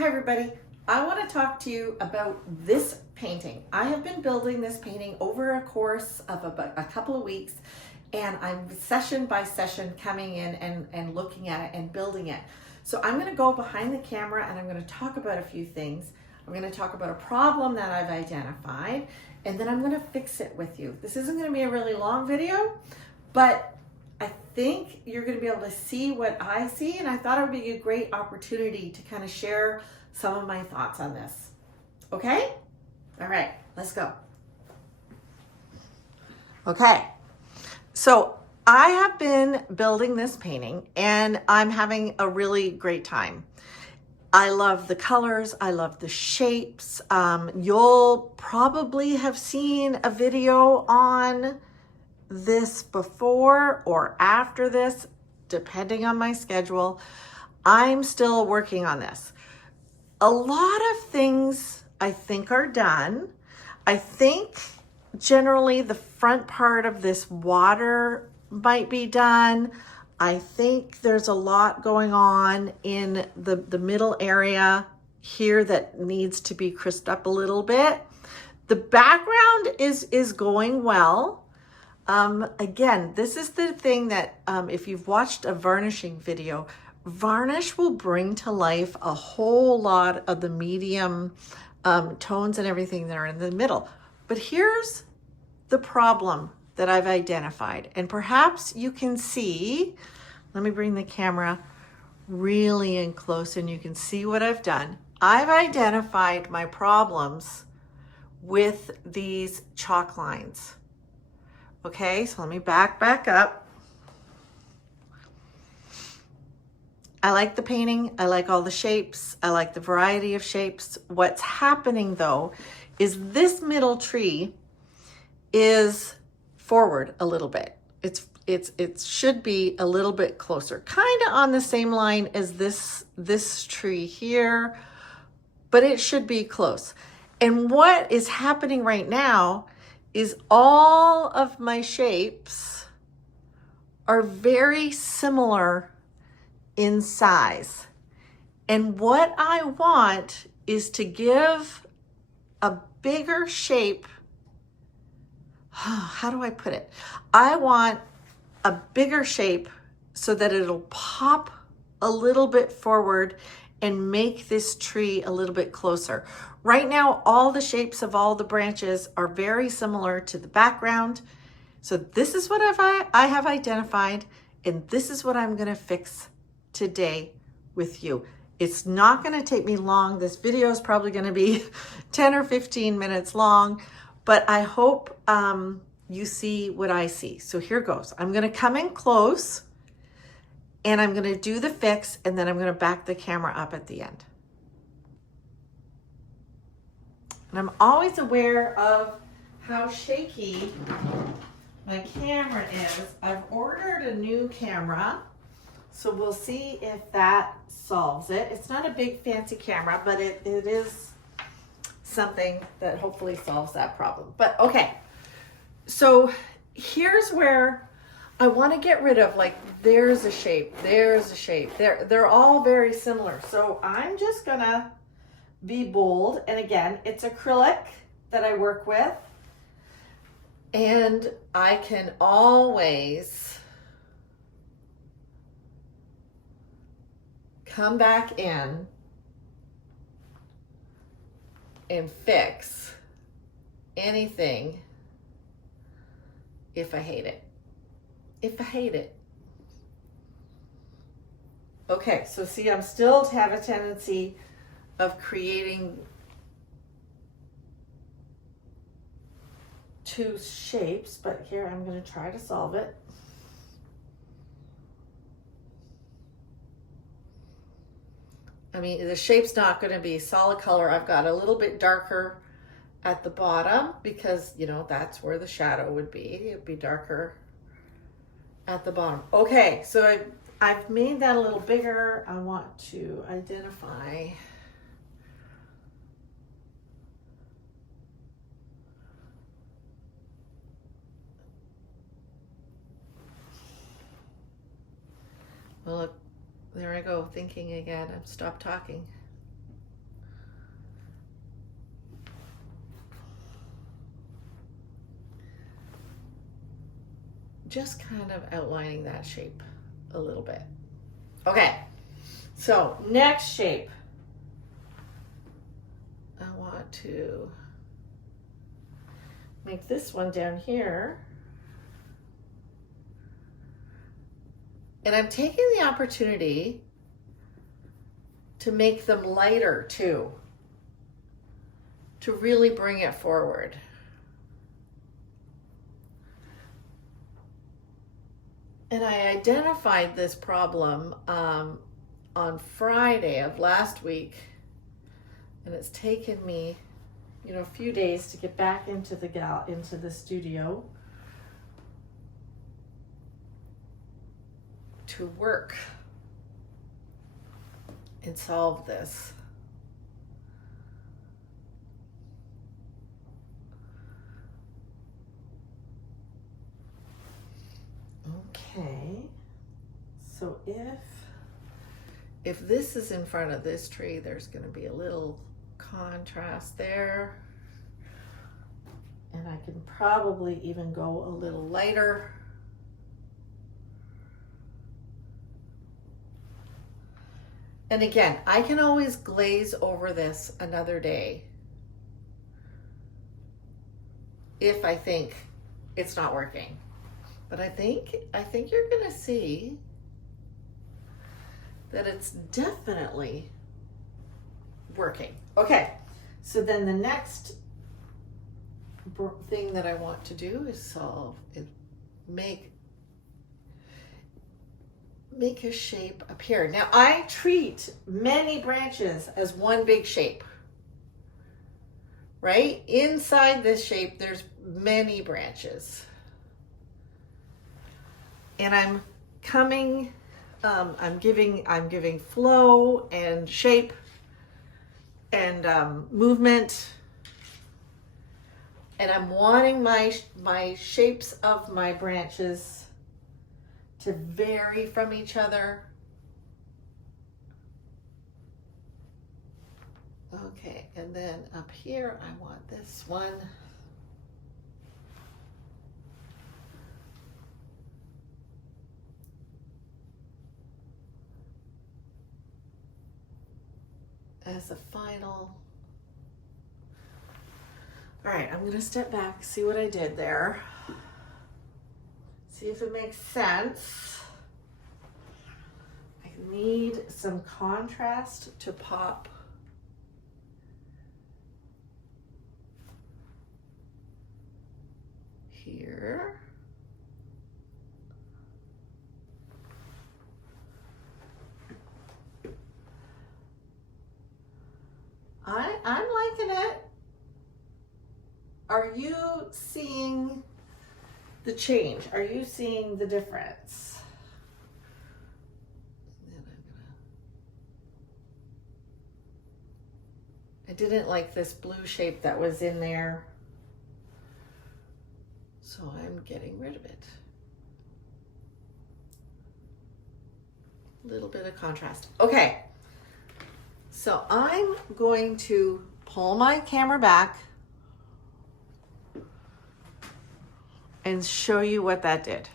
Hi everybody, I want to talk to you about this painting. I have been building this painting over a course of about a couple of weeks, and I'm session by session coming in and looking at it and building it. So I'm going to go behind the camera and I'm going to talk about a few things. I'm going to talk about a problem that I've identified, and then I'm going to fix it with you. This isn't going to be a really long video, but I think you're going to be able to see what I see, and I thought it would be a great opportunity to kind of share some of my thoughts on this. Okay? All right, let's go. Okay, so I have been building this painting and I'm having a really great time. I love the colors, I love the shapes. You'll probably have seen a video on this before or after this, depending on my schedule. I'm still working on this. A lot of things I think are done. I think generally the front part of this water might be done. I think there's a lot going on in the middle area here that needs to be crisped up a little bit. The background is going well. Again, this is the thing that if you've watched a varnishing video, varnish will bring to life a whole lot of the medium tones and everything that are in the middle. But here's the problem that I've identified, and perhaps you can see, let me bring the camera really in close and you can see what I've done. I've identified my problems with these chalk lines. Okay, so let me back up. I like the painting. I like all the shapes. I like the variety of shapes. What's happening though is this middle tree is forward a little bit. It should be a little bit closer, kind of on the same line as this tree here, but it should be close. And what is happening right now is all of my shapes are very similar in size. And what I want is to give a bigger shape. How do I put it? I want a bigger shape so that it'll pop a little bit forward and make this tree a little bit closer. Right now, all the shapes of all the branches are very similar to the background. So this is what I have identified, and this is what I'm gonna fix today with you. It's not gonna take me long. This video is probably gonna be 10 or 15 minutes long, but I hope you see what I see. So here goes. I'm gonna come in close and I'm gonna do the fix, and then I'm gonna back the camera up at the end. And I'm always aware of how shaky my camera is. I've ordered a new camera, so we'll see if that solves it. It's not a big fancy camera, but it is something that hopefully solves that problem. But okay, so here's where I want to get rid of, like, there's a shape, there's a shape. They're all very similar. So I'm just gonna be bold. And again, it's acrylic that I work with. And I can always come back in and fix anything if I hate it. If I hate it. Okay, so see, I'm still have a tendency of creating two shapes, but here I'm going to try to solve it. I mean, the shape's not going to be solid color. I've got a little bit darker at the bottom because, you know, that's where the shadow would be. It'd be darker at the bottom. Okay, so I've made that a little bigger. I want to identify well, look, there I go, thinking again. I've stopped talking. just kind of outlining that shape a little bit. Okay, so next shape. I want to make this one down here. And I'm taking the opportunity to make them lighter too, to really bring it forward. And I identified this problem on Friday of last week, and it's taken me, a few days to get back into the studio to work and solve this. Okay, so if this is in front of this tree, there's going to be a little contrast there. And I can probably even go a little lighter. And again, I can always glaze over this another day if I think it's not working. But I think you're gonna see that it's definitely working. Okay, so then the next thing that I want to do is make a shape appear. Now I treat many branches as one big shape, right? Inside this shape, there's many branches. And I'm giving flow and shape and movement. And I'm wanting my shapes of my branches to vary from each other. Okay, and then up here, I want this one. As a final. All right, I'm gonna step back, see what I did there. See if it makes sense. I need some contrast to pop. Here. I'm liking it. Are you seeing the change? Are you seeing the difference? And then I didn't like this blue shape that was in there, so I'm getting rid of it. A little bit of contrast. Okay. So I'm going to pull my camera back and show you what that did.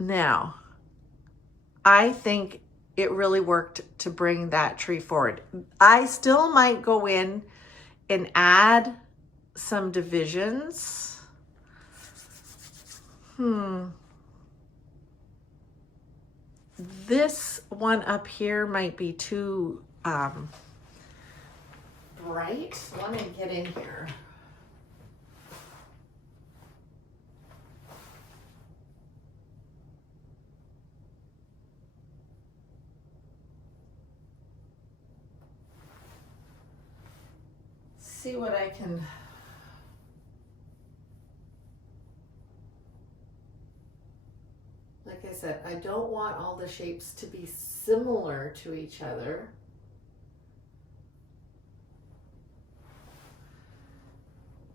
Now, I think it really worked to bring that tree forward. I still might go in and add some divisions. This one up here might be too bright. Let me get in here. See what I can. Like I said, I don't want all the shapes to be similar to each other.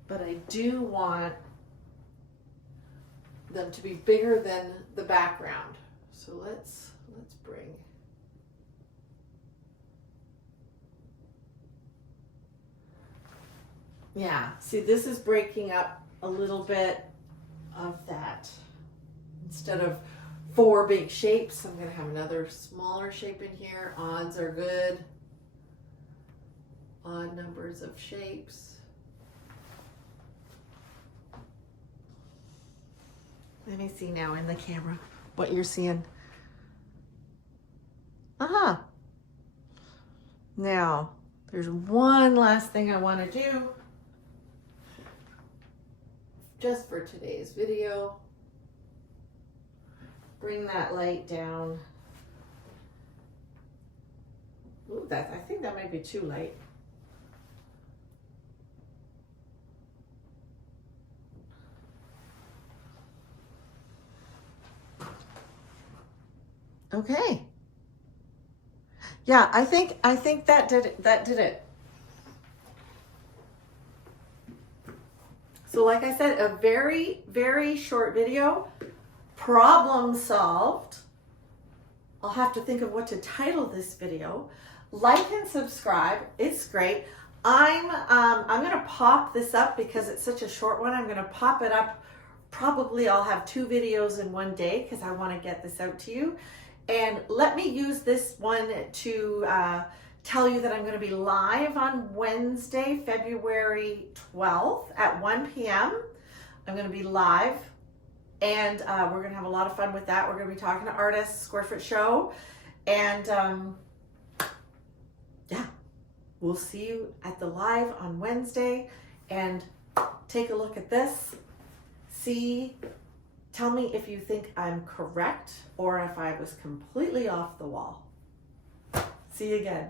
But I do want them to be bigger than the background. So let's bring. Yeah, see, this is breaking up a little bit of that. Instead of 4 big shapes, I'm going to have another smaller shape in here. Odds are good. Odd numbers of shapes. Let me see now in the camera what you're seeing. Now, there's one last thing I want to do just for today's video. Bring that light down. Ooh, I think that might be too light. Okay. Yeah, I think that did it. That did it. So like I said, a very, very short video. Problem solved. I'll have to think of what to title this video. Like and subscribe. It's great. I'm gonna pop this up because it's such a short one. I'm gonna pop it up. Probably I'll have 2 videos in one day because I want to get this out to you. And let me use this one to tell you that I'm going to be live on Wednesday, February 12th at 1 p.m. I'm going to be live, and we're going to have a lot of fun with that. We're going to be talking to artists, square foot show, and yeah, we'll see you at the live on Wednesday. And take a look at this. Tell me if you think I'm correct or if I was completely off the wall. See you again.